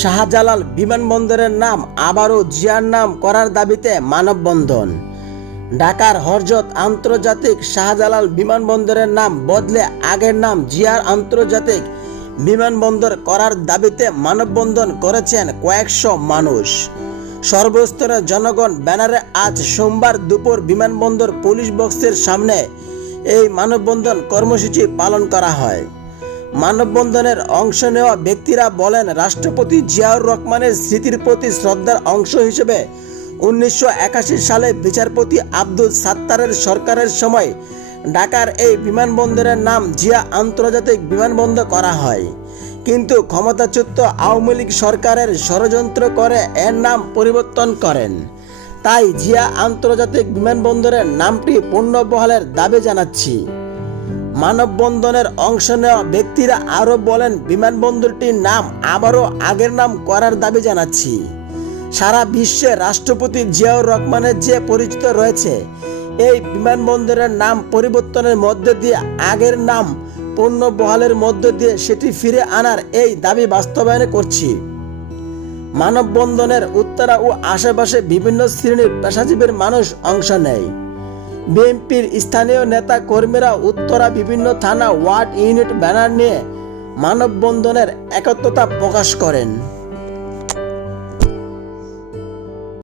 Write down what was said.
শাহজালাল বিমানবন্দরের নাম আবারও জিয়ার নাম করার দাবিতে মানববন্ধন। ঢাকার হরজত আন্তর্জাতিক শাহজালাল বিমানবন্দরের নাম বদলে আগের নাম জিয়ার আন্তর্জাতিক বিমানবন্দর করার দাবিতে মানববন্ধন করেছেন কয়েকশো মানুষ। সর্বস্তরের জনগণ ব্যানারে আজ সোমবার দুপুর বিমানবন্দর পুলিশ বক্সের সামনে এই মানববন্ধন কর্মসূচি পালন করা হয়। মানববন্ধনের অংশ নেওয়া ব্যক্তিরা বলেন রাষ্ট্রপতি জিয়াউর রহমানের স্মৃতির প্রতি শ্রদ্ধার অংশ হিসেবে উনিশশো একাশি সালে বিচারপতি আব্দুল সাত্তারের সরকারের সময় ঢাকার এই বিমানবন্দরের নাম জিয়া আন্তর্জাতিক বিমানবন্দর করা হয়। কিন্তু ক্ষমতাচ্যুত আওয়ামী লীগ সরকারের ষড়যন্ত্র করে এর নাম পরিবর্তন করেন। তাই জিয়া আন্তর্জাতিক বিমানবন্দরের নামটি পুনর্বহালের দাবি জানাচ্ছি। মানববন্ধনের অংশ নেওয়া ব্যক্তিরা আরও বলেন, বিমানবন্দরটির নাম আবারও আগের নাম করার দাবি জানাচ্ছি। সারা বিশ্বে রাষ্ট্রপতি জিয়াউর রহমানের যে পরিচিত রয়েছে, এই বিমানবন্দরের নাম পরিবর্তনের মধ্য দিয়ে আগের নাম পণ্য বহালের মধ্য দিয়ে সেটি ফিরে আনার এই দাবি বাস্তবায়ন করছি। মানববন্ধনের উত্তরা ও আশেপাশে বিভিন্ন শ্রেণির পেশাজীবীর মানুষ অংশ নেয়। বিএনপির স্থানীয় নেতা কর্মীরা উত্তরা বিভিন্ন থানা ওয়ার্ড ইউনিট ব্যানার নিয়ে মানববন্ধনের একত্রতা প্রকাশ করেন।